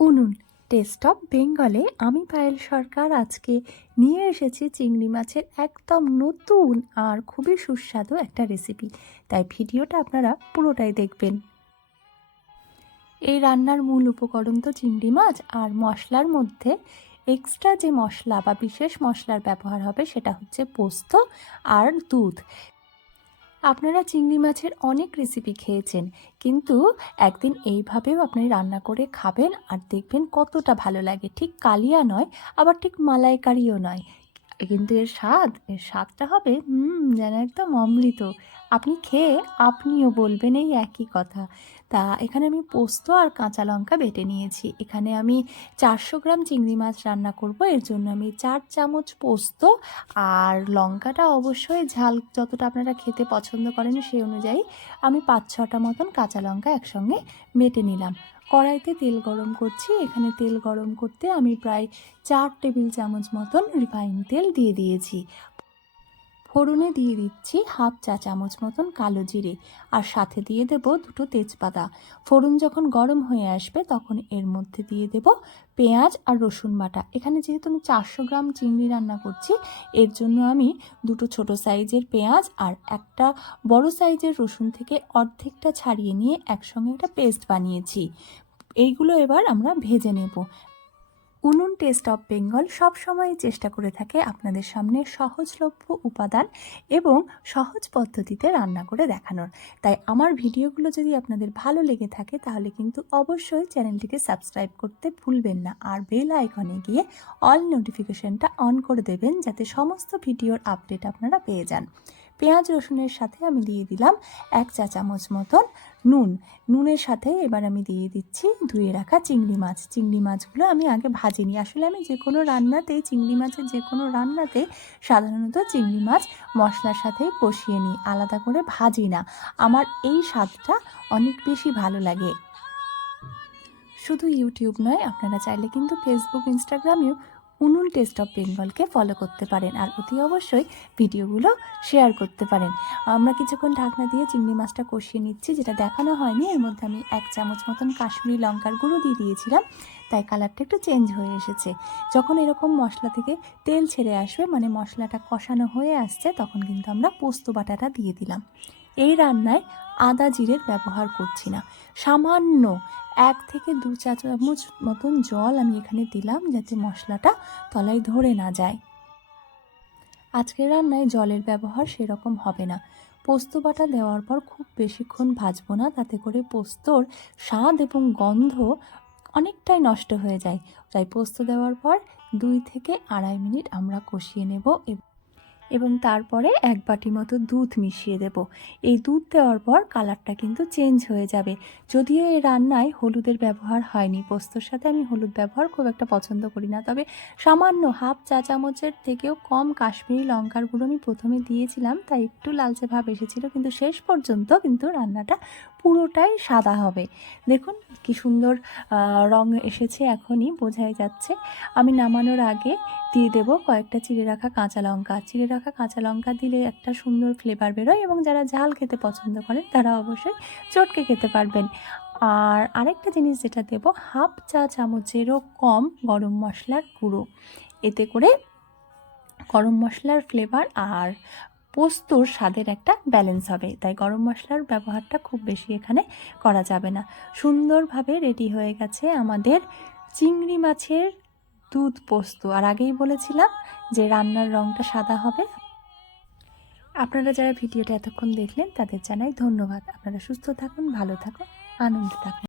উনুন। Test of বেঙ্গলে আমি পায়েল সরকার আজকে নিয়ে এসেছি চিংড়ি মাছের একদম নতুন আর খুবই সুস্বাদু একটা রেসিপি তাই ভিডিওটা আপনারা পুরোটাই দেখবেন। এই রান্নার মূল উপকরণ তো চিংড়ি মাছ, আর মশলার মধ্যে এক্সট্রা যে মশলা বা বিশেষ মশলার ব্যবহার হবে সেটা হচ্ছে পোস্ত আর দুধ। আপনারা চিংড়ি মাছের অনেক রেসিপি খেয়েছেন, কিন্তু একদিন এইভাবেও আপনি রান্না করে খাবেন আর দেখবেন কতটা ভালো লাগে। ঠিক কালিয়া নয়, আবার ঠিক মালাইকারিও নয়। কিন্তু এর স্বাদ, এর স্বাদটা হবে, হুম, যেন একদম অমৃত। আপনি খেয়ে আপনিও বলবেন এই একই কথা। তা এখানে আমি পোস্ত আর কাঁচা লঙ্কা বেটে নিয়েছি। এখানে আমি চারশো গ্রাম চিংড়ি মাছ রান্না করব। এর জন্য আমি চার চামচ পোস্ত আর লঙ্কাটা অবশ্যই ঝাল যতটা আপনারা খেতে পছন্দ করেন সেই অনুযায়ী আমি পাঁচ ছটা মতন কাঁচা লঙ্কা একসঙ্গে বেটে নিলাম। কড়াইতে তেল গরম করছি। এখানে তেল গরম করতে আমি প্রায় চার টেবিল চামচ মতন রিফাইন তেল দিয়ে দিয়েছি। ফোড়নে দিয়ে দিচ্ছি হাফ চা চামচ মতন কালো জিরে আর সাথে দিয়ে দেব দুটো তেজপাতা। ফোড়ন যখন গরম হয়ে আসবে তখন এর মধ্যে দিয়ে দেব পেঁয়াজ আর রসুন বাটা। এখানে যেহেতু আমি চারশো গ্রাম চিংড়ি রান্না করছি, এর জন্য আমি দুটো ছোট সাইজের পেঁয়াজ আর একটা বড় সাইজের রসুন থেকে অর্ধেকটা ছাড়িয়ে নিয়ে একসঙ্গে একটা পেস্ট বানিয়েছি। এইগুলো এবার আমরা ভেজে নেব। উনুন টেস্ট অফ বেঙ্গল সবসময় চেষ্টা করে থাকে আপনাদের সামনে সহজলভ্য উপাদান এবং সহজ পদ্ধতিতে রান্না করে দেখানোর। তাই আমার ভিডিওগুলো যদি আপনাদের ভালো লেগে থাকে তাহলে কিন্তু অবশ্যই চ্যানেলটিকে সাবস্ক্রাইব করতে ভুলবেন না আর বেল আইকনে গিয়ে অল নোটিফিকেশনটা অন করে দেবেন যাতে সমস্ত ভিডিওর আপডেট আপনারা পেয়ে যান। পেঁয়াজ রসুনের সাথে আমি দিয়ে দিলাম এক চা চামচ মতন নুন। নুনের সাথে এবার আমি দিয়ে দিচ্ছি ধুয়ে রাখা চিংড়ি মাছ। চিংড়ি মাছগুলো আমি আগে ভাজিনি। আসলে আমি যে কোনো রান্নাতেই চিংড়ি মাছের যে কোনো রান্নাতে সাধারণত চিংড়ি মাছ মশলার সাথেই কষিয়ে নিই, আলাদা করে ভাজি না। আমার এই স্বাদটা অনেক বেশি ভালো লাগে। শুধু ইউটিউব নয়, আপনারা চাইলে কিন্তু ফেসবুক ইনস্টাগ্রামেও উনুন টেস্ট অফ বেঙ্গলকে ফলো করতে পারেন আর অতি অবশ্যই ভিডিওগুলো শেয়ার করতে পারেন। আমরা কিছুক্ষণ ঢাকনা দিয়ে চিংড়ি মাছটা কষিয়ে নিচ্ছি, যেটা দেখানো হয়নি। এর মধ্যে আমি এক চামচ মতন কাশ্মীরি লঙ্কার গুঁড়ো দিয়ে দিয়েছিলাম, তাই কালারটা একটু চেঞ্জ হয়ে এসেছে। যখন এরকম মশলা থেকে তেল ছেড়ে আসবে মানে মশলাটা কষানো হয়ে আসছে, তখন কিন্তু আমরা পোস্ত বাটাটা দিয়ে দিলাম। এই রান্নায় আদা জিরের ব্যবহার করছি না। সামান্য এক থেকে দু চা চামচ মতন জল আমি এখানে দিলাম যাতে মশলাটা তলায় ধরে না যায়। আজকের রান্নায় জলের ব্যবহার সেরকম হবে না। পোস্ত বাটা দেওয়ার পর খুব বেশিক্ষণ ভাজবো না, তাতে করে পোস্তর স্বাদ এবং গন্ধ অনেকটাই নষ্ট হয়ে যায়। তাই পোস্ত দেওয়ার পর দুই থেকে আড়াই মিনিট আমরা কষিয়ে নেব এবং এবং তারপরে এক বাটি মতো দুধ মিশিয়ে দেব। এই দুধ দেওয়ার পর কালারটা কিন্তু চেঞ্জ হয়ে যাবে। যদিও এই রান্নায় হলুদের ব্যবহার হয়নি। পোস্তর সাথে আমি হলুদ ব্যবহার খুব একটা পছন্দ করি না। তবে সামান্য হাফ চা চামচের থেকেও কম কাশ্মীরি লঙ্কার গুঁড়ো আমি প্রথমে দিয়েছিলাম, তাই একটু লালচে ভাব এসেছিল, কিন্তু শেষ পর্যন্ত কিন্তু রান্নাটা পুরোটাই সাদা হবে। দেখুন কি সুন্দর রং এসেছে এখনই, বোঝাই যাচ্ছে। আমি নামানোর আগে দিয়ে দেবো কয়েকটা চিড়ে রাখা কাঁচা লঙ্কা। চিড়ে রাখা কাঁচা লঙ্কা দিলে একটা সুন্দর ফ্লেভার বেরোয় এবং যারা ঝাল খেতে পছন্দ করেন তারা অবশ্যই চটকে খেতে পারবেন। আর আরেকটা জিনিস যেটা দেবো, হাফ চা চামচেরও কম গরম মশলার গুঁড়ো। এতে করে গরম মশলার ফ্লেভার আর পোস্তর স্বাদের একটা ব্যালেন্স হবে। তাই গরম মশলার ব্যবহারটা খুব বেশি এখানে করা যাবে না। সুন্দরভাবে রেডি হয়ে গেছে আমাদের চিংড়ি মাছের দুধ, পোস্ত। আর আগেই বলেছিলাম যে রান্নার রঙটা সাদা হবে। আপনারা যারা ভিডিওটা এতক্ষণ দেখলেন, তাদের জানাই ধন্যবাদ। আপনারা সুস্থ থাকুন, ভালো থাকুন, আনন্দ থাকুন।